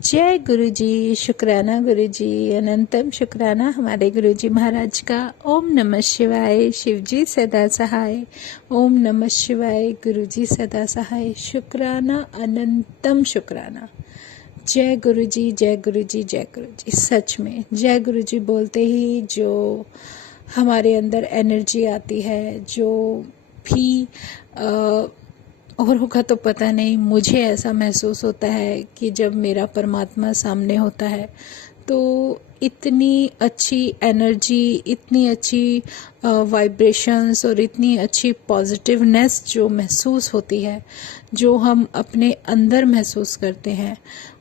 जय गुरु जी। शुक्राना गुरु जी, अनंतम शुक्राना हमारे गुरु जी महाराज का। ओम नमः शिवाय। शिव जी सदा सहाय। ओम नमः शिवाय। गुरु जी सदा सहाय। शुक्राना, अनंतम शुक्राना। जय गुरु जी, जय गुरु जी, जय गुरु जी। सच में जय गुरु जी बोलते ही जो हमारे अंदर एनर्जी आती है, जो भी और होगा तो पता नहीं, मुझे ऐसा महसूस होता है कि जब मेरा परमात्मा सामने होता है तो इतनी अच्छी एनर्जी, इतनी अच्छी वाइब्रेशंस और इतनी अच्छी पॉजिटिवनेस जो महसूस होती है, जो हम अपने अंदर महसूस करते हैं,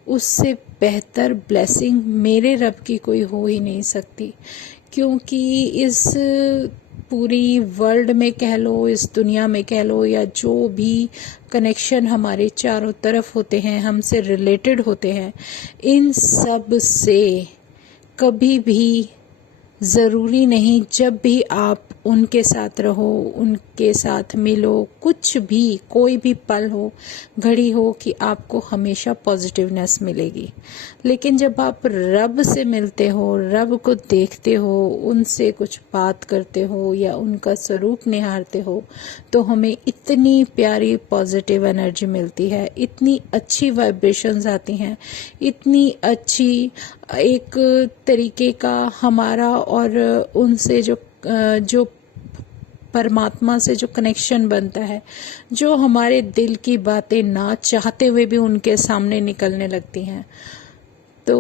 उससे बेहतर ब्लेसिंग मेरे रब की कोई हो ही नहीं सकती। क्योंकि इस पूरी वर्ल्ड में कह लो, इस दुनिया में कह लो, या जो भी कनेक्शन हमारे चारों तरफ होते हैं, हमसे रिलेटेड होते हैं, इन सब से कभी भी ज़रूरी नहीं, जब भी आप उनके साथ रहो, उनके साथ मिलो, कुछ भी, कोई भी पल हो, घड़ी हो, कि आपको हमेशा पॉजिटिवनेस मिलेगी। लेकिन जब आप रब से मिलते हो, रब को देखते हो, उनसे कुछ बात करते हो या उनका स्वरूप निहारते हो, तो हमें इतनी प्यारी पॉजिटिव एनर्जी मिलती है, इतनी अच्छी वाइब्रेशंस आती हैं, इतनी अच्छी एक तरीके का हमारा और उनसे जो परमात्मा से जो कनेक्शन बनता है, जो हमारे दिल की बातें ना चाहते हुए भी उनके सामने निकलने लगती हैं, तो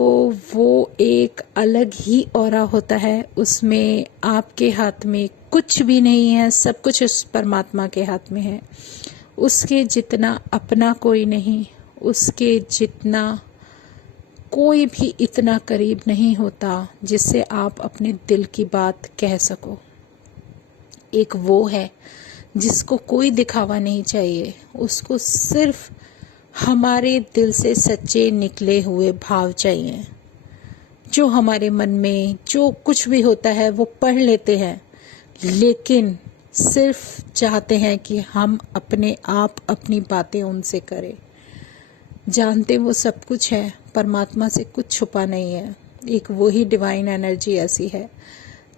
वो एक अलग ही ऑरा होता है। उसमें आपके हाथ में कुछ भी नहीं है, सब कुछ उस परमात्मा के हाथ में है। उसके जितना अपना कोई नहीं, उसके जितना कोई भी इतना करीब नहीं होता जिससे आप अपने दिल की बात कह सको। एक वो है जिसको कोई दिखावा नहीं चाहिए, उसको सिर्फ हमारे दिल से सच्चे निकले हुए भाव चाहिए। जो हमारे मन में जो कुछ भी होता है वो पढ़ लेते हैं, लेकिन सिर्फ चाहते हैं कि हम अपने आप अपनी बातें उनसे करें। जानते वो सब कुछ है, परमात्मा से कुछ छुपा नहीं है। एक वही डिवाइन एनर्जी ऐसी है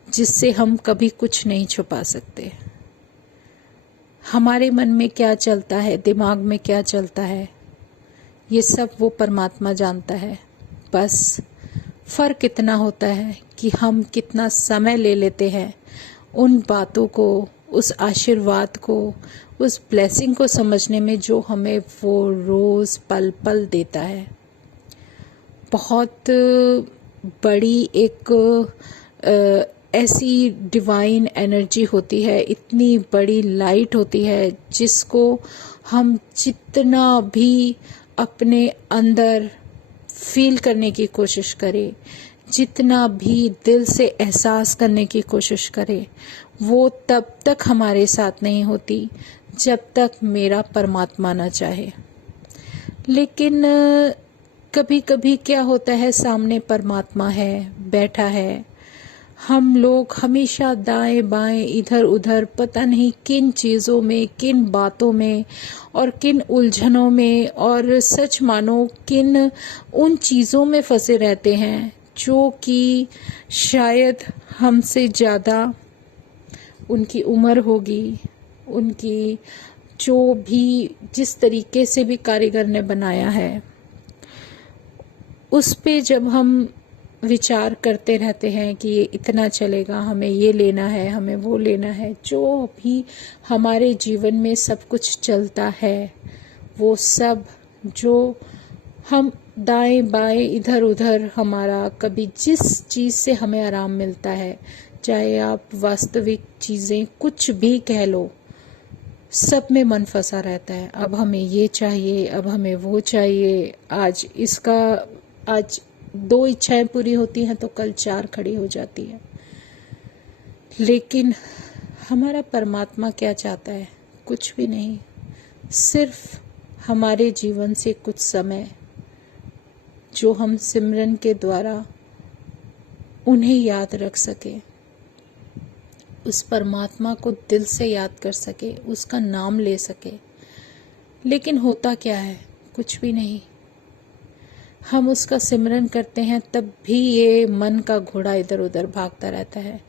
जिससे हम कभी कुछ नहीं छुपा सकते। हमारे मन में क्या चलता है, दिमाग में क्या चलता है, ये सब वो परमात्मा जानता है। बस फर्क इतना होता है कि हम कितना समय ले लेते हैं उन बातों को, उस आशीर्वाद को, उस ब्लेसिंग को समझने में, जो हमें वो रोज पल पल देता है। बहुत बड़ी एक ऐसी डिवाइन एनर्जी होती है, इतनी बड़ी लाइट होती है, जिसको हम जितना भी अपने अंदर फील करने की कोशिश करें, जितना भी दिल से एहसास करने की कोशिश करें, वो तब तक हमारे साथ नहीं होती जब तक मेरा परमात्मा ना चाहे। लेकिन कभी कभी क्या होता है, सामने परमात्मा है, बैठा है, हम लोग हमेशा दाएं बाएं इधर उधर पता नहीं किन चीज़ों में, किन बातों में और किन उलझनों में, और सच मानो किन उन चीज़ों में फंसे रहते हैं जो कि शायद हमसे ज़्यादा उनकी उम्र होगी, उनकी जो भी जिस तरीके से भी कारीगर ने बनाया है, उस पे जब हम विचार करते रहते हैं कि ये इतना चलेगा, हमें ये लेना है, हमें वो लेना है, जो भी हमारे जीवन में सब कुछ चलता है, वो सब जो हम दाएं बाएं इधर उधर, हमारा कभी जिस चीज़ से हमें आराम मिलता है, चाहे आप वास्तविक चीज़ें कुछ भी कह लो, सब में मन फंसा रहता है। अब हमें ये चाहिए, अब हमें वो चाहिए, आज 2 इच्छाएं पूरी होती हैं तो कल 4 खड़ी हो जाती हैं। लेकिन हमारा परमात्मा क्या चाहता है? कुछ भी नहीं, सिर्फ हमारे जीवन से कुछ समय जो हम सिमरन के द्वारा उन्हें याद रख सके, उस परमात्मा को दिल से याद कर सके, उसका नाम ले सके। लेकिन होता क्या है? कुछ भी नहीं। हम उसका सिमरन करते हैं तब भी ये मन का घोड़ा इधर उधर भागता रहता है,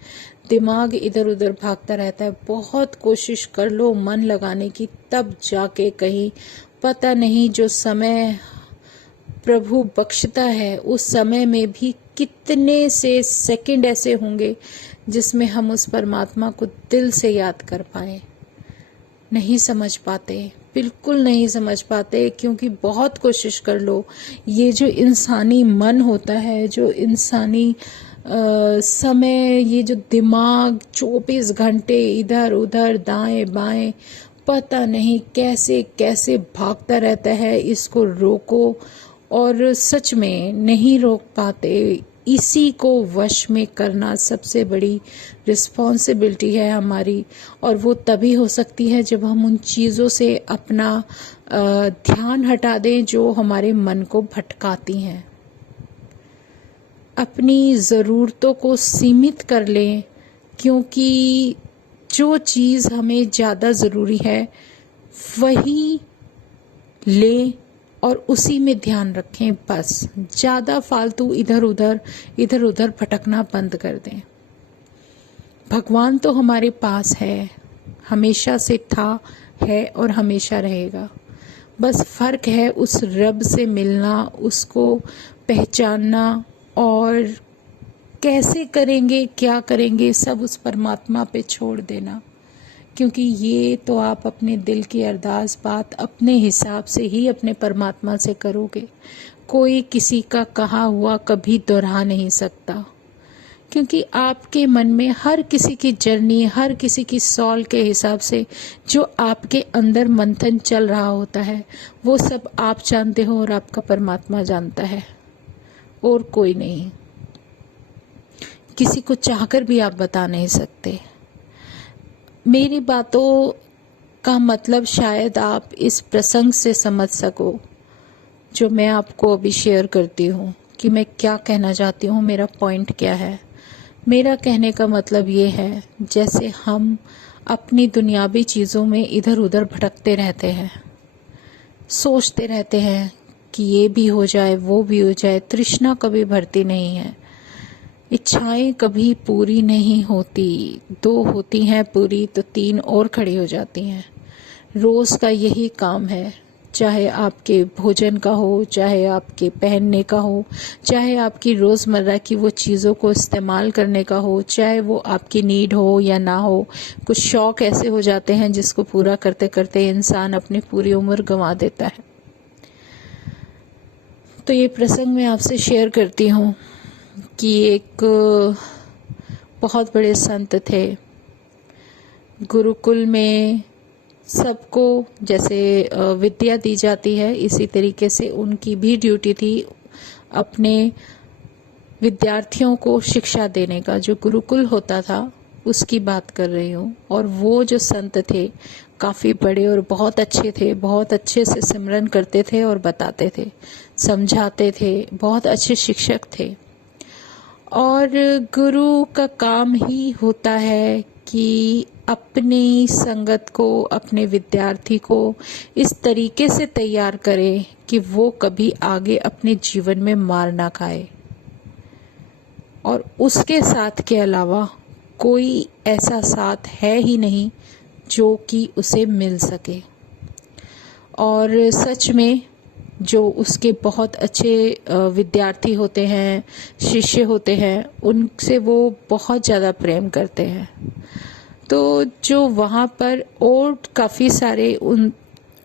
दिमाग इधर उधर भागता रहता है। बहुत कोशिश कर लो मन लगाने की, तब जाके कहीं पता नहीं जो समय प्रभु बख्शता है उस समय में भी कितने से सेकंड ऐसे होंगे जिसमें हम उस परमात्मा को दिल से याद कर पाए। नहीं समझ पाते, बिल्कुल नहीं समझ पाते, क्योंकि बहुत कोशिश कर लो, ये जो इंसानी मन होता है, जो इंसानी समय, ये जो दिमाग 24 घंटे इधर उधर दाएं बाएं पता नहीं कैसे कैसे भागता रहता है, इसको रोको। और सच में नहीं रोक पाते। इसी को वश में करना सबसे बड़ी रिस्पॉन्सिबिलिटी है हमारी, और वो तभी हो सकती है जब हम उन चीज़ों से अपना ध्यान हटा दें जो हमारे मन को भटकाती हैं। अपनी ज़रूरतों को सीमित कर लें, क्योंकि जो चीज़ हमें ज़्यादा ज़रूरी है वही लें और उसी में ध्यान रखें। बस ज़्यादा फालतू इधर उधर भटकना बंद कर दें। भगवान तो हमारे पास है, हमेशा से था, है और हमेशा रहेगा। बस फ़र्क है उस रब से मिलना, उसको पहचानना, और कैसे करेंगे क्या करेंगे सब उस परमात्मा पे छोड़ देना। क्योंकि ये तो आप अपने दिल की अरदास बात अपने हिसाब से ही अपने परमात्मा से करोगे। कोई किसी का कहा हुआ कभी दोहरा नहीं सकता, क्योंकि आपके मन में हर किसी की जर्नी, हर किसी की सॉल के हिसाब से जो आपके अंदर मंथन चल रहा होता है वो सब आप जानते हो और आपका परमात्मा जानता है, और कोई नहीं। किसी को चाहकर भी आप बता नहीं सकते। मेरी बातों का मतलब शायद आप इस प्रसंग से समझ सको जो मैं आपको अभी शेयर करती हूँ, कि मैं क्या कहना चाहती हूँ, मेरा पॉइंट क्या है। मेरा कहने का मतलब ये है, जैसे हम अपनी दुनियावी चीज़ों में इधर उधर भटकते रहते हैं, सोचते रहते हैं कि ये भी हो जाए वो भी हो जाए, तृष्णा कभी भरती नहीं है, इच्छाएं कभी पूरी नहीं होती, 2 होती हैं पूरी तो 3 और खड़ी हो जाती हैं। रोज़ का यही काम है, चाहे आपके भोजन का हो, चाहे आपके पहनने का हो, चाहे आपकी रोज़मर्रा की वो चीज़ों को इस्तेमाल करने का हो, चाहे वो आपकी नीड हो या ना हो। कुछ शौक़ ऐसे हो जाते हैं जिसको पूरा करते करते इंसान अपनी पूरी उम्र गंवा देता है। तो ये प्रसंग मैं आपसे शेयर करती हूँ कि एक बहुत बड़े संत थे, गुरुकुल में सबको जैसे विद्या दी जाती है इसी तरीके से उनकी भी ड्यूटी थी अपने विद्यार्थियों को शिक्षा देने का। जो गुरुकुल होता था उसकी बात कर रही हूँ। और वो जो संत थे काफ़ी बड़े और बहुत अच्छे थे, बहुत अच्छे से सिमरन करते थे और बताते थे, समझाते थे, बहुत अच्छे शिक्षक थे। और गुरु का काम ही होता है कि अपनी संगत को, अपने विद्यार्थी को इस तरीके से तैयार करे कि वो कभी आगे अपने जीवन में मार ना खाए, और उसके साथ के अलावा कोई ऐसा साथ है ही नहीं जो कि उसे मिल सके। और सच में जो उसके बहुत अच्छे विद्यार्थी होते हैं, शिष्य होते हैं, उनसे वो बहुत ज़्यादा प्रेम करते हैं। तो जो वहाँ पर और काफ़ी सारे उन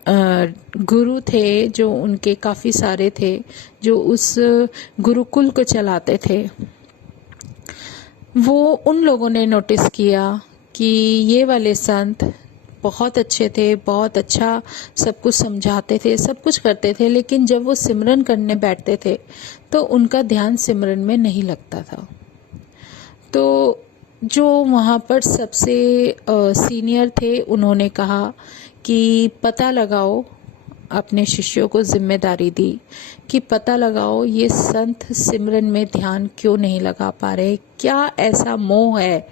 गुरु थे, जो उनके काफ़ी सारे थे, जो उस गुरुकुल को चलाते थे, वो उन लोगों ने नोटिस किया कि ये वाले संत बहुत अच्छे थे, बहुत अच्छा सब कुछ समझाते थे, सब कुछ करते थे, लेकिन जब वो सिमरन करने बैठते थे तो उनका ध्यान सिमरन में नहीं लगता था। तो जो वहाँ पर सबसे सीनियर थे उन्होंने कहा कि पता लगाओ, अपने शिष्यों को जिम्मेदारी दी कि पता लगाओ ये संत सिमरन में ध्यान क्यों नहीं लगा पा रहे, क्या ऐसा मोह है,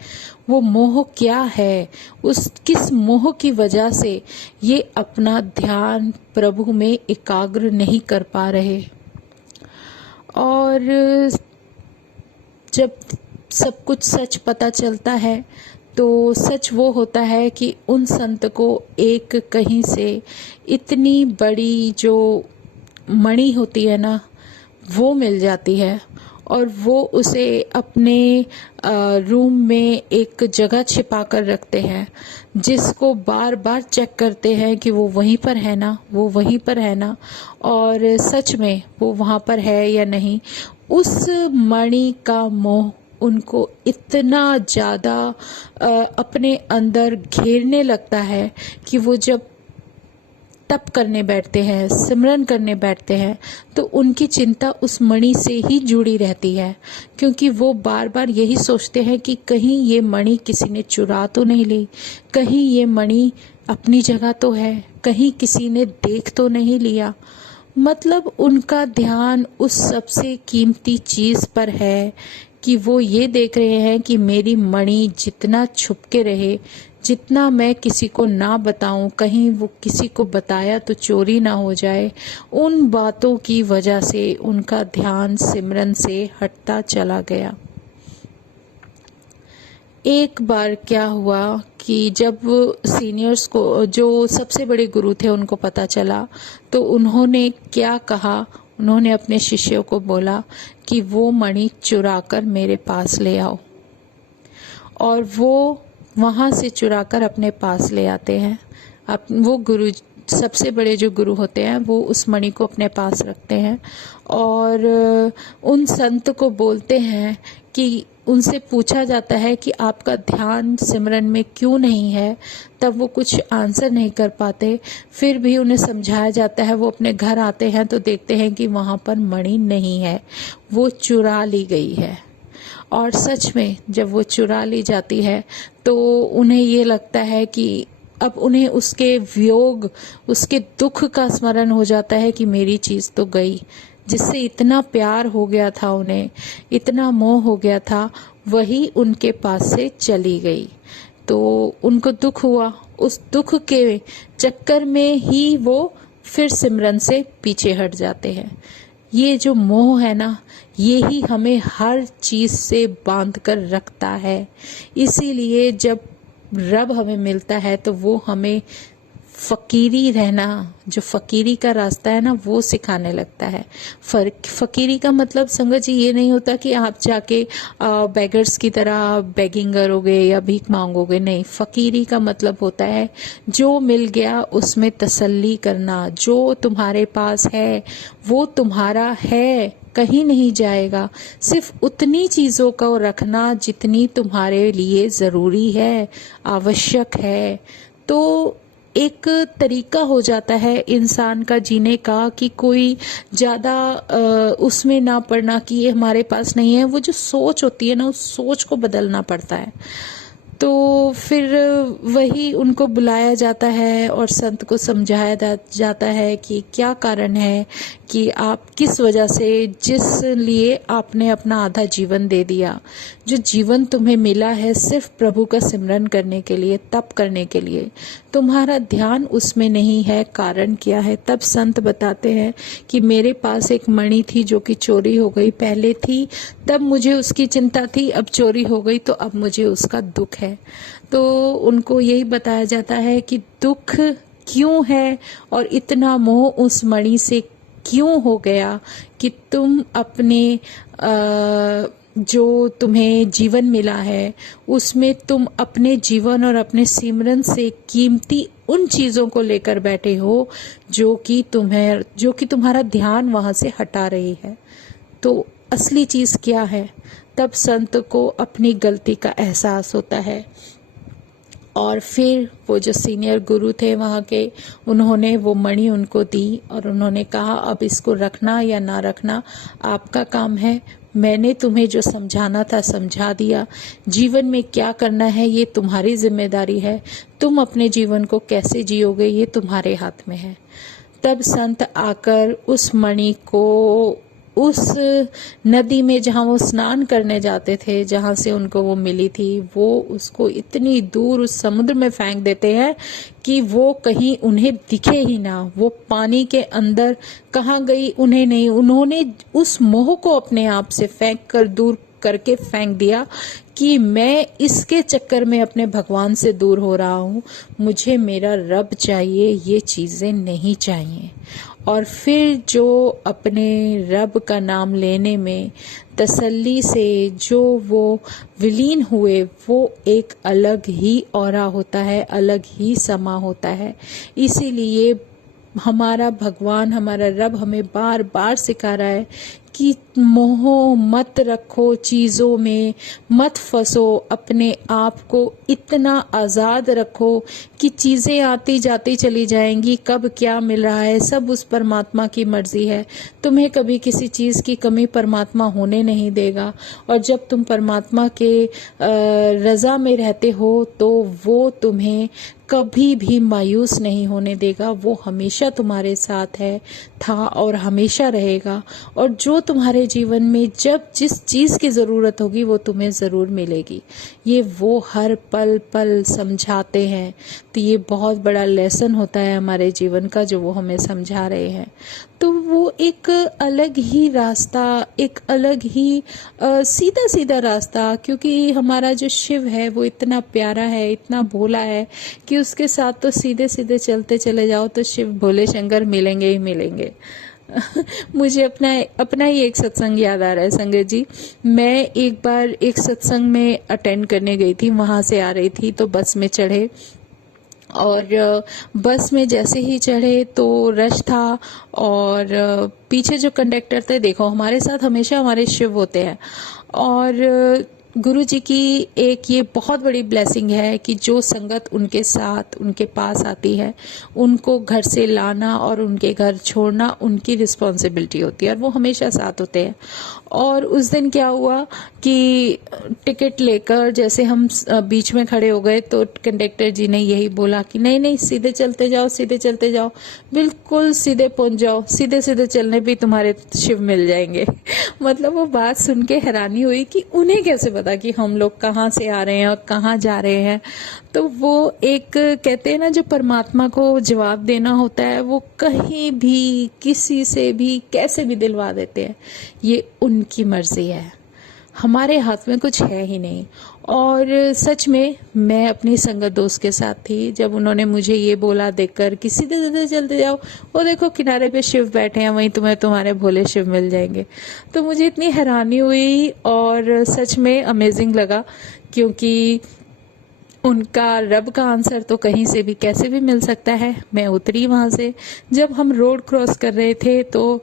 वो मोह क्या है, उस किस मोह की वजह से ये अपना ध्यान प्रभु में एकाग्र नहीं कर पा रहे। और जब सब कुछ सच पता चलता है तो सच वो होता है कि उन संत को एक कहीं से इतनी बड़ी जो मणि होती है ना, वो मिल जाती है और वो उसे अपने रूम में एक जगह छिपा कर रखते हैं, जिसको बार बार चेक करते हैं कि वो वहीं पर है ना, वो वहीं पर है ना, और सच में वो वहाँ पर है या नहीं। उस मणि का मोह उनको इतना ज़्यादा अपने अंदर घेरने लगता है कि वो जब तप करने बैठते हैं, सिमरन करने बैठते हैं, तो उनकी चिंता उस मणि से ही जुड़ी रहती है, क्योंकि वो बार बार यही सोचते हैं कि कहीं ये मणि किसी ने चुरा तो नहीं ली, कहीं ये मणि अपनी जगह तो है, कहीं किसी ने देख तो नहीं लिया। मतलब उनका ध्यान उस सबसे कीमती चीज़ पर है कि वो ये देख रहे हैं कि मेरी मणि जितना छुप के रहे, जितना मैं किसी को ना बताऊं, कहीं वो किसी को बताया तो चोरी ना हो जाए, उन बातों की वजह से उनका ध्यान सिमरन से हटता चला गया। एक बार क्या हुआ कि जब सीनियर्स को, जो सबसे बड़े गुरु थे, उनको पता चला तो उन्होंने क्या कहा, उन्होंने अपने शिष्यों को बोला कि वो मणि चुरा कर मेरे पास ले आओ, और वो वहाँ से चुराकर अपने पास ले आते हैं। अब वो गुरु, सबसे बड़े जो गुरु होते हैं, वो उस मणि को अपने पास रखते हैं और उन संत को बोलते हैं कि उनसे पूछा जाता है कि आपका ध्यान सिमरन में क्यों नहीं है, तब वो कुछ आंसर नहीं कर पाते। फिर भी उन्हें समझाया जाता है, वो अपने घर आते हैं तो देखते हैं कि वहाँ पर मणि नहीं है, वो चुरा ली गई है। और सच में जब वो चुरा ली जाती है तो उन्हें ये लगता है कि अब उन्हें उसके वियोग, उसके दुख का स्मरण हो जाता है कि मेरी चीज़ तो गई, जिससे इतना प्यार हो गया था, उन्हें इतना मोह हो गया था, वही उनके पास से चली गई। तो उनको दुख हुआ, उस दुख के चक्कर में ही वो फिर सिमरन से पीछे हट जाते हैं। ये जो मोह है ना, ये ही हमें हर चीज़ से बांध कर रखता है। इसीलिए जब रब हमें मिलता है तो वो हमें फकीरी रहना, जो फकीरी का रास्ता है ना, वो सिखाने लगता है। फकीरी का मतलब संगत जी ये नहीं होता कि आप जाके बेगर्स की तरह बेगिंग करोगे या भीख मांगोगे, नहीं। फकीरी का मतलब होता है जो मिल गया उसमें तसल्ली करना, जो तुम्हारे पास है वो तुम्हारा है, कहीं नहीं जाएगा। सिर्फ उतनी चीज़ों को रखना जितनी तुम्हारे लिए ज़रूरी है, आवश्यक है। तो एक तरीका हो जाता है इंसान का जीने का कि कोई ज़्यादा उसमें ना पड़ना कि ये हमारे पास नहीं है। वो जो सोच होती है ना, उस सोच को बदलना पड़ता है। तो फिर वही उनको बुलाया जाता है और संत को समझाया जाता है कि क्या कारण है कि आप किस वजह से, जिस लिए आपने अपना आधा जीवन दे दिया, जो जीवन तुम्हें मिला है सिर्फ प्रभु का सिमरन करने के लिए, तप करने के लिए, तुम्हारा ध्यान उसमें नहीं है, कारण क्या है। तब संत बताते हैं कि मेरे पास एक मणि थी जो कि चोरी हो गई, पहले थी तब मुझे उसकी चिंता थी, अब चोरी हो गई तो अब मुझे उसका दुख है। तो उनको यही बताया जाता है कि दुख क्यों है और इतना मोह उस मणि से क्यों हो गया कि तुम अपने जो तुम्हें जीवन मिला है उसमें तुम अपने जीवन और अपने सिमरन से कीमती उन चीज़ों को लेकर बैठे हो जो कि तुम्हारा ध्यान वहाँ से हटा रही है। तो असली चीज़ क्या है? तब संत को अपनी गलती का एहसास होता है और फिर वो जो सीनियर गुरु थे वहाँ के, उन्होंने वो मणि उनको दी और उन्होंने कहा अब इसको रखना या ना रखना आपका काम है, मैंने तुम्हें जो समझाना था समझा दिया, जीवन में क्या करना है ये तुम्हारी जिम्मेदारी है, तुम अपने जीवन को कैसे जियोगे ये तुम्हारे हाथ में है। तब संत आकर उस मणि को उस नदी में जहाँ वो स्नान करने जाते थे, जहाँ से उनको वो मिली थी, वो उसको इतनी दूर उस समुद्र में फेंक देते हैं कि वो कहीं उन्हें दिखे ही ना। वो पानी के अंदर कहाँ गई उन्हें नहीं, उन्होंने उस मोह को अपने आप से फेंक कर दूर करके फेंक दिया कि मैं इसके चक्कर में अपने भगवान से दूर हो रहा हूँ, मुझे मेरा रब चाहिए, ये चीज़ें नहीं चाहिए। और फिर जो अपने रब का नाम लेने में तसल्ली से जो वो विलीन हुए, वो एक अलग ही ऑरा होता है, अलग ही समा होता है। इसीलिए हमारा भगवान, हमारा रब हमें बार बार सिखा रहा है कि मोह मत रखो, चीज़ों में मत फंसो, अपने आप को इतना आज़ाद रखो कि चीज़ें आती जाती चली जाएंगी, कब क्या मिल रहा है सब उस परमात्मा की मर्जी है। तुम्हें कभी किसी चीज़ की कमी परमात्मा होने नहीं देगा। और जब तुम परमात्मा के रज़ा में रहते हो तो वो तुम्हें कभी भी मायूस नहीं होने देगा। वो हमेशा तुम्हारे साथ है, था और हमेशा रहेगा। और जो तुम्हारे जीवन में जब जिस चीज़ की ज़रूरत होगी वो तुम्हें ज़रूर मिलेगी। ये वो हर पल पल समझाते हैं। तो ये बहुत बड़ा लेसन होता है हमारे जीवन का जो वो हमें समझा रहे हैं। तो वो एक अलग ही रास्ता, एक अलग ही सीधा सीधा रास्ता, क्योंकि हमारा जो शिव है वो इतना प्यारा है, इतना भोला है कि उसके साथ तो सीधे सीधे चलते चले जाओ तो शिव भोले शंकर मिलेंगे ही मिलेंगे। मुझे अपना ही एक सत्संग याद आ रहा है संगत जी। मैं एक बार एक सत्संग में अटेंड करने गई थी, वहां से आ रही थी तो बस में चढ़े, और बस में जैसे ही चढ़े तो रश था, और पीछे जो कंडक्टर थे, देखो हमारे साथ हमेशा हमारे शिव होते हैं। और गुरु जी की एक ये बहुत बड़ी ब्लेसिंग है कि जो संगत उनके साथ उनके पास आती है उनको घर से लाना और उनके घर छोड़ना उनकी रिस्पॉन्सिबिलिटी होती है, और वो हमेशा साथ होते हैं। और उस दिन क्या हुआ कि टिकट लेकर जैसे हम बीच में खड़े हो गए तो कंडक्टर जी ने यही बोला कि नहीं नहीं, सीधे चलते जाओ, सीधे चलते जाओ, बिल्कुल सीधे पहुंच जाओ, सीधे सीधे चलने पे तुम्हारे शिव मिल जाएंगे। मतलब वो बात सुन के हैरानी हुई कि उन्हें कैसे पता कि हम लोग कहाँ से आ रहे हैं और कहाँ जा रहे हैं। तो वो एक कहते हैं ना, जो परमात्मा को जवाब देना होता है वो कहीं भी किसी से भी कैसे भी दिलवा देते हैं। ये उनकी मर्जी है, हमारे हाथ में कुछ है ही नहीं। और सच में मैं अपनी संगत दोस्त के साथ थी, जब उन्होंने मुझे ये बोला देखकर कि सीधे सीधे चलते जाओ, वो देखो किनारे पे शिव बैठे हैं, वहीं तुम्हें तुम्हारे भोले शिव मिल जाएंगे। तो मुझे इतनी हैरानी हुई और सच में अमेजिंग लगा, क्योंकि उनका रब का आंसर तो कहीं से भी कैसे भी मिल सकता है। मैं उतरी वहां से, जब हम रोड क्रॉस कर रहे थे तो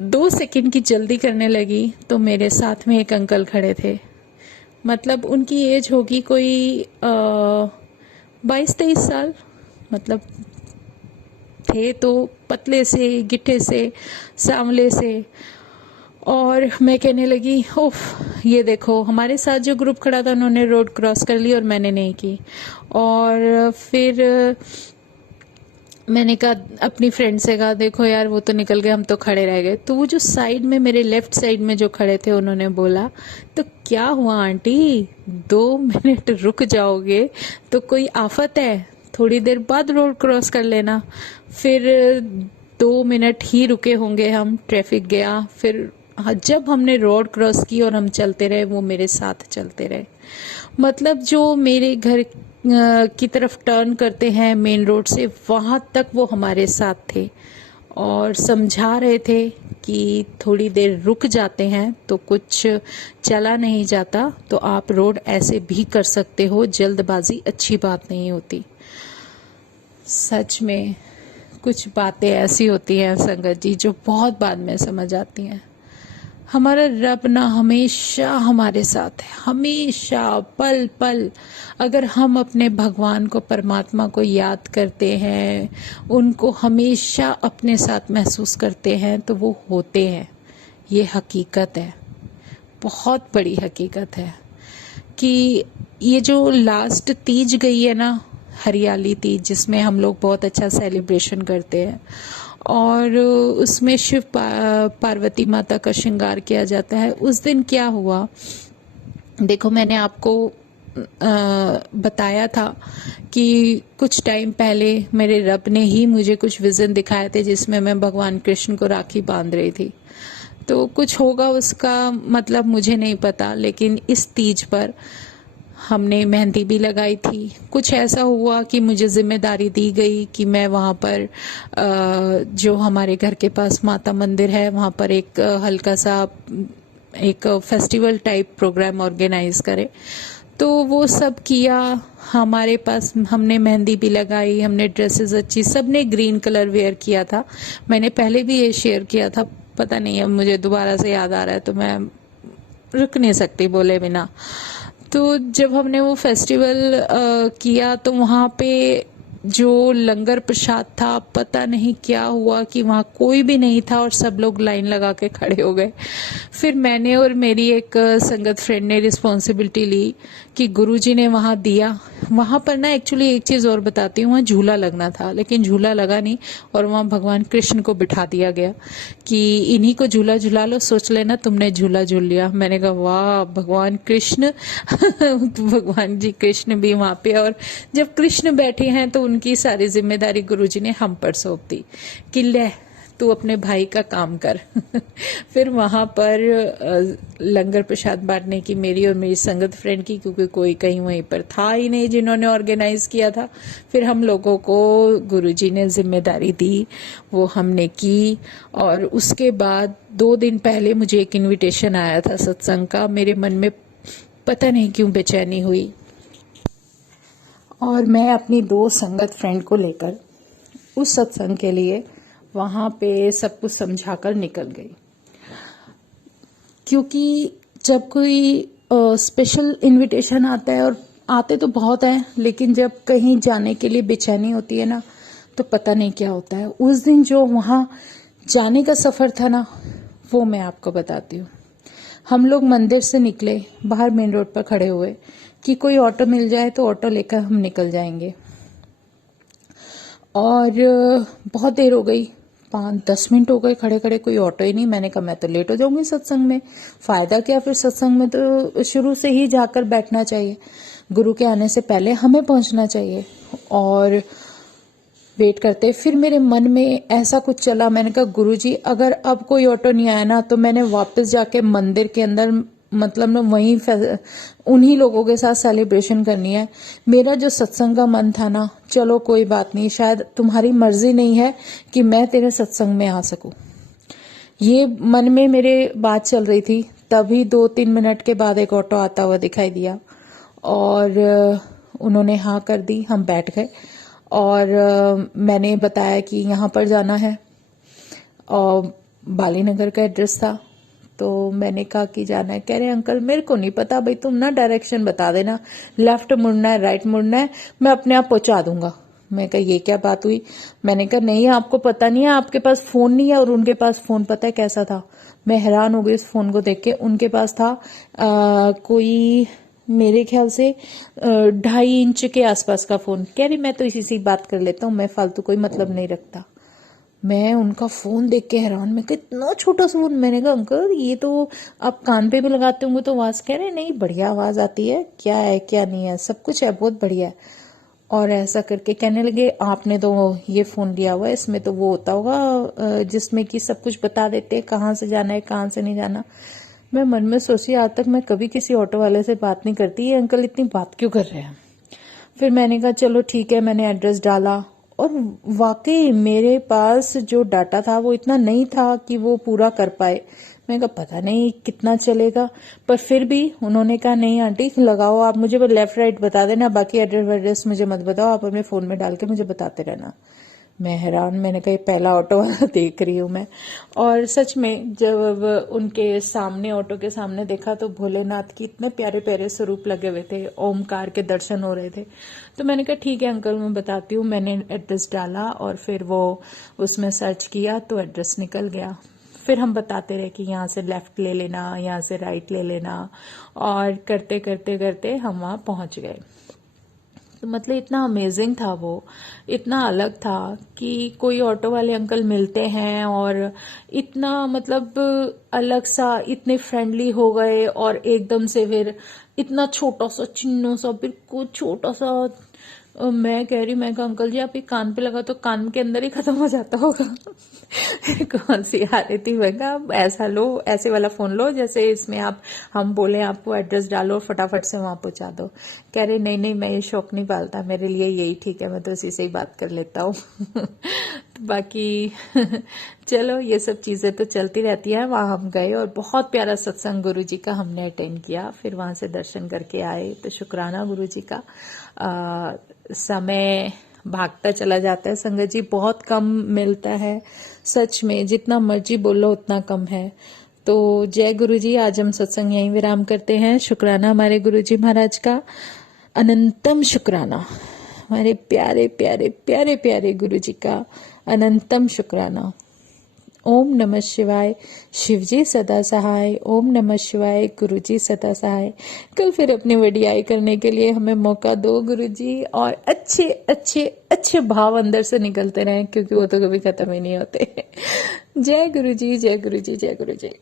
2 सेकंड की जल्दी करने लगी तो मेरे साथ में एक अंकल खड़े थे। मतलब उनकी एज होगी कोई 22-23 साल, मतलब थे तो पतले से, गिट्ठे से, सांवले से। और मैं कहने लगी, उफ, ये देखो हमारे साथ जो ग्रुप खड़ा था उन्होंने रोड क्रॉस कर ली और मैंने नहीं की। और फिर मैंने कहा, अपनी फ्रेंड से कहा, देखो यार वो तो निकल गए, हम तो खड़े रह गए। तो वो जो साइड में, मेरे लेफ्ट साइड में जो खड़े थे, उन्होंने बोला, तो क्या हुआ आंटी, 2 मिनट रुक जाओगे तो कोई आफत है, थोड़ी देर बाद रोड क्रॉस कर लेना। फिर 2 मिनट ही रुके होंगे हम, ट्रैफिक गया। फिर जब हमने रोड क्रॉस की और हम चलते रहे, वो मेरे साथ चलते रहे। मतलब जो मेरे घर की तरफ टर्न करते हैं मेन रोड से, वहां तक वो हमारे साथ थे और समझा रहे थे कि थोड़ी देर रुक जाते हैं तो कुछ चला नहीं जाता, तो आप रोड ऐसे भी कर सकते हो, जल्दबाजी अच्छी बात नहीं होती। सच में कुछ बातें ऐसी होती हैं संगत जी जो बहुत बाद में समझ आती हैं। हमारा रब ना हमेशा हमारे साथ है, हमेशा, पल पल। अगर हम अपने भगवान को, परमात्मा को याद करते हैं, उनको हमेशा अपने साथ महसूस करते हैं, तो वो होते हैं। ये हकीकत है, बहुत बड़ी हकीकत है। कि ये जो लास्ट तीज गई है ना, हरियाली तीज, जिसमें हम लोग बहुत अच्छा सेलिब्रेशन करते हैं, और उसमें शिव पार्वती माता का श्रृंगार किया जाता है। उस दिन क्या हुआ, देखो मैंने आपको बताया था कि कुछ टाइम पहले मेरे रब ने ही मुझे कुछ विजन दिखाए थे जिसमें मैं भगवान कृष्ण को राखी बांध रही थी। तो कुछ होगा उसका मतलब मुझे नहीं पता, लेकिन इस तीज पर हमने मेहंदी भी लगाई थी। कुछ ऐसा हुआ कि मुझे जिम्मेदारी दी गई कि मैं वहाँ पर जो हमारे घर के पास माता मंदिर है वहाँ पर एक हल्का सा एक फेस्टिवल टाइप प्रोग्राम ऑर्गेनाइज करे। तो वो सब किया हमारे पास, हमने मेहंदी भी लगाई, हमने ड्रेसेस अच्छी, सबने ग्रीन कलर वेयर किया था। मैंने पहले भी ये शेयर किया था, पता नहीं अब मुझे दोबारा से याद आ रहा है तो मैं रुक नहीं सकती बोले बिना। तो जब हमने वो फेस्टिवल किया तो वहाँ पे जो लंगर प्रसाद था, पता नहीं क्या हुआ कि वहाँ कोई भी नहीं था और सब लोग लाइन लगा के खड़े हो गए। फिर मैंने और मेरी एक संगत फ्रेंड ने रिस्पॉन्सिबिलिटी ली कि गुरुजी ने वहाँ दिया। वहाँ पर ना एक्चुअली एक चीज़ और बताती हूँ, वहाँ झूला लगना था लेकिन झूला लगा नहीं और वहाँ भगवान कृष्ण को बिठा दिया गया कि इन्हीं को झूला झूला लो, सोच लेना तुमने झूला झूल लिया। मैंने कहा वाह भगवान कृष्ण तो भगवान जी कृष्ण भी वहाँ पे, और जब कृष्ण बैठे हैं तो उनकी सारी जिम्मेदारी गुरुजी ने हम पर सौंप दी कि ले तू अपने भाई का काम कर। फिर वहां पर लंगर प्रसाद बांटने की मेरी और मेरी संगत फ्रेंड की, क्योंकि कोई कहीं वहीं पर था ही नहीं जिन्होंने ऑर्गेनाइज किया था, फिर हम लोगों को गुरुजी ने जिम्मेदारी दी, वो हमने की। और उसके बाद 2 दिन पहले मुझे एक इनविटेशन आया था सत्संग का। मेरे मन में पता नहीं क्यों बेचैनी हुई और मैं अपनी 2 संगत फ्रेंड को लेकर उस सत्संग के लिए वहां पे सब कुछ समझाकर निकल गई। क्योंकि जब कोई स्पेशल इनविटेशन आता है, और आते तो बहुत हैं, लेकिन जब कहीं जाने के लिए बेचैनी होती है ना तो पता नहीं क्या होता है। उस दिन जो वहां जाने का सफर था ना, वो मैं आपको बताती हूँ। हम लोग मंदिर से निकले, बाहर मेन रोड पर खड़े हुए कि कोई ऑटो मिल जाए तो ऑटो लेकर हम निकल जाएंगे। और बहुत देर हो गई, 5-10 मिनट हो गए खड़े खड़े, कोई ऑटो ही नहीं। मैंने कहा मैं तो लेट हो जाऊंगी सत्संग में, फायदा क्या, फिर सत्संग में तो शुरू से ही जाकर बैठना चाहिए, गुरु के आने से पहले हमें पहुंचना चाहिए। और वेट करते फिर मेरे मन में ऐसा कुछ चला, मैंने कहा गुरुजी अगर अब कोई ऑटो नहीं आया ना तो मैंने वापस जाके मंदिर के अंदर मतलब ना वहीं उन्हीं लोगों के साथ सेलिब्रेशन करनी है। मेरा जो सत्संग का मन था ना, चलो कोई बात नहीं, शायद तुम्हारी मर्जी नहीं है कि मैं तेरे सत्संग में आ सकूं, ये मन में मेरे बात चल रही थी। तभी 2-3 मिनट के बाद एक ऑटो आता हुआ दिखाई दिया और उन्होंने हाँ कर दी, हम बैठ गए। और मैंने बताया कि यहाँ पर जाना है और बाली नगर का एड्रेस था। तो मैंने कहा कि जाना है, कह रहे अंकल मेरे को नहीं पता भाई, तुम ना डायरेक्शन बता देना, लेफ्ट मुड़ना है राइट मुड़ना है, मैं अपने आप पहुंचा दूंगा। मैं कहा ये क्या बात हुई। मैंने कहा नहीं आपको पता नहीं है, आपके पास फोन नहीं है, और उनके पास फोन पता है कैसा था। मैं हैरान हो गई इस फोन को देख के। उनके पास था कोई मेरे ख्याल से 2.5 इंच के आसपास का फोन। कह रही मैं तो इसी से बात कर लेता हूँ, मैं फालतू कोई मतलब नहीं रखता। मैं उनका फोन देख के हैरान, मैं कितना छोटा सा फोन। मैंने कहा अंकल ये तो आप कान पे भी लगाते होंगे तो आवाज, कह रहे नहीं बढ़िया आवाज आती है, क्या है क्या नहीं है, सब कुछ है बहुत बढ़िया है। और ऐसा करके कहने लगे आपने तो ये फोन लिया हुआ है, इसमें तो वो होता होगा जिसमें कि सब कुछ बता देते हैं कहाँ से जाना है कहाँ से नहीं जाना। मैं मन में सोची आज तक मैं कभी किसी ऑटो वाले से बात नहीं करती, ये अंकल इतनी बात क्यों कर रहे हैं। फिर मैंने कहा चलो ठीक है, मैंने एड्रेस डाला और वाकई मेरे पास जो डाटा था वो इतना नहीं था कि वो पूरा कर पाए। मैंने कहा पता नहीं कितना चलेगा, पर फिर भी उन्होंने कहा नहीं आंटी लगाओ आप, मुझे बस लेफ्ट राइट बता देना, बाकी एड्रेस मुझे मत बताओ, आप अपने फोन में डाल के मुझे बताते रहना। मैं हैरान, मैंने कहा पहला ऑटो वाला देख रही हूँ मैं। और सच में जब उनके सामने ऑटो के सामने देखा तो भोलेनाथ की इतने प्यारे प्यारे स्वरूप लगे हुए थे, ओमकार के दर्शन हो रहे थे। तो मैंने कहा ठीक है अंकल मैं बताती हूँ। मैंने एड्रेस डाला और फिर वो उसमें सर्च किया तो एड्रेस निकल गया। फिर हम बताते रहे कि यहाँ से लेफ्ट ले लेना, यहाँ से राइट ले लेना, और करते करते करते हम वहाँ पहुंच गए। मतलब इतना अमेजिंग था वो, इतना अलग था कि कोई ऑटो वाले अंकल मिलते हैं और इतना मतलब अलग सा, इतने फ्रेंडली हो गए और एकदम से फिर इतना छोटा सा चिन्नो सा, बिल्कुल छोटा सा। मैं कह रही, मैं कहा अंकल जी आप ये कान पे लगा तो कान के अंदर ही खत्म हो जाता होगा। कौन सी आ रही थी, मैं कहा आप ऐसा लो, ऐसे वाला फोन लो जैसे इसमें आप, हम बोले आपको एड्रेस डालो और फटाफट से वहां पहुंचा दो। कह रहे नहीं नहीं, मैं ये शौक नहीं पालता, मेरे लिए यही ठीक है, मैं तो इसी से ही बात कर लेता हूँ। बाकी चलो ये सब चीजें तो चलती रहती हैं। वहां हम गए और बहुत प्यारा सत्संग गुरु जी का हमने अटेंड किया, फिर वहां से दर्शन करके आए। तो शुक्राना गुरु जी का। समय भागता चला जाता है संगत जी, बहुत कम मिलता है सच में, जितना मर्जी बोलो उतना कम है। तो जय गुरु जी, आज हम सत्संग यहीं विराम करते हैं। शुक्राना हमारे गुरु जी महाराज का, अनंतम शुक्राना हमारे प्यारे प्यारे प्यारे प्यारे गुरु जी का, अनंतम शुक्राना। ओम नमः शिवाय, शिवजी सदा सहाय। ओम नमः शिवाय, गुरुजी सदा सहाय। कल फिर अपनी वडियाई करने के लिए हमें मौका दो गुरुजी, और अच्छे अच्छे अच्छे भाव अंदर से निकलते रहें, क्योंकि वो तो कभी खत्म ही नहीं होते। जय गुरुजी, जय गुरुजी, जय गुरुजी।